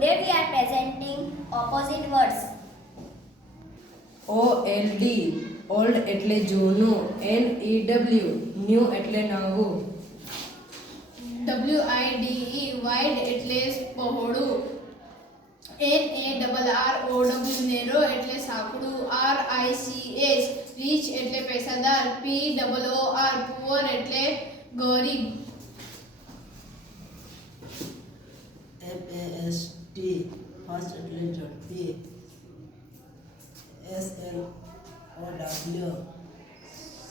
Today we are presenting opposite words. OLD old એટલે જૂનું, NEW new એટલે નવું, WIDE વાઇડ એટલે પહોળું, NARROW નેરો એટલે સાંકડું, RICH રીચ એટલે પૈસાદાર, POOR પુઅર એટલે ગરીબ. FAST ફાસ્ટ એટલે ઝડપી, SLOW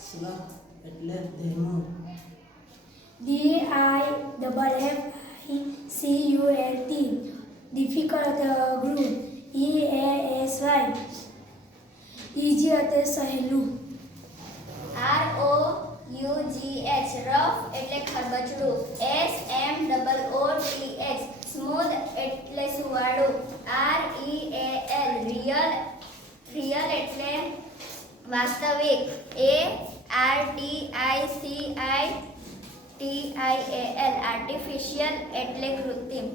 સ્લો એટલે ધીમું, DIFFICULT difficult અઘરું, EASY easy એટલે સહેલું, ROUGH rough એટલે ખરબચડું, SMOOTH સ્મૂધ એટલે સુવાળું, REAL રિયલ એટલે વાસ્તવિક, ARTICITIAL આર્ટિફિશિયલ એટલે કૃત્રિમ,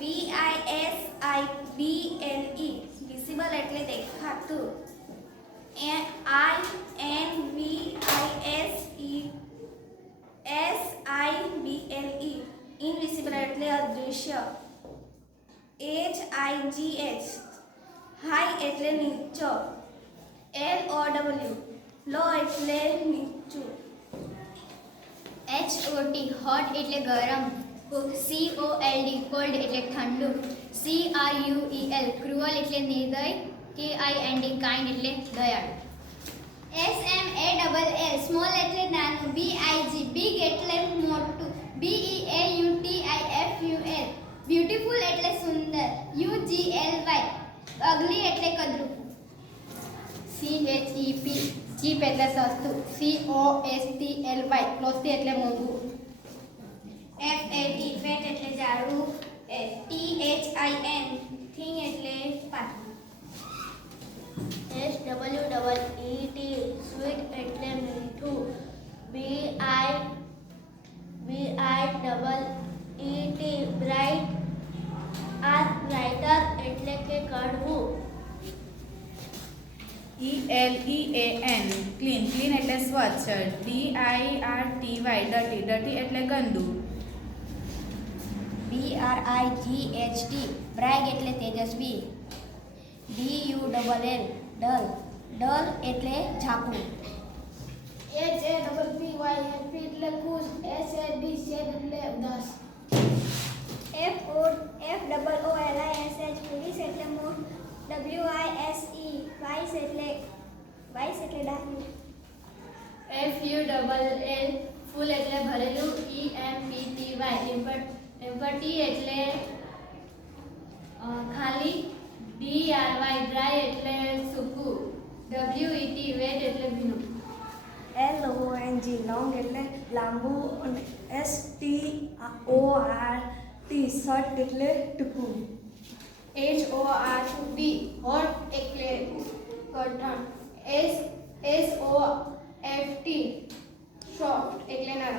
VISIBLE વિઝિબલ એટલે દેખાતું, INVISIBLE ઇનવિઝિબલ એટલે અદૃશ્ય, HIGH હાઈ એટલે નીચો, LOW લો એટલે નીચું, HOT હોટ એટલે ગરમ, COLD કોલ્ડ એટલે ઠંડુ, CRUEL ક્રુઅલ એટલે નિર્દય, KIND કાઇન્ડ એટલે દયાળુ, SMALL સ્મોલ એટલે નાનું, BIG બિગ એટલે મોટું, BEAUTIFUL બ્યુટીફુલ એટલે સુંદર, UGLY અગલી એટલે કદરૂપું, CHEP ચીપ એટલે સસ્તું, COSTLY ક્લોસ્ટી એટલે મોંઘું, FAT ફેટ એટલે જાડું, THIN થિંગ એટલે પાતળું, SWEET સ્વીટ એટલે મીઠું, BRIET બ્રાઇટ બ્રાઇટર એટલે કે કડવું, ELEAN ક્લીન એટલે સ્વચ્છ, DIRTY ડર્ટી એટલે ગંદુ, BRIGHT બ્રાઇગ એટલે તેજસ્વી, DULL ડલ એટલે ઝાકું, HAPPY હેપી એટલે ખુશ, SAD સેડ એટલે ઉદાસ, FOOLISH પોલીસ એટલે મોં, WISE વાઇસ એટલે ડાહ્યું, FULL ફૂલ એટલે ભરેલું, EMPTY એમ્પટી એટલે ખાલી, DRY ડ્રાય એટલે સૂકું, WET વેટ એટલે ભીનું, LONG લોંગ એટલે લાંબુ, અને STORT શર્ટ એટલે ટૂંકું, HORT હોટ એટલે કઠણ, SOFT સોફ્ટ એટલે નરમ.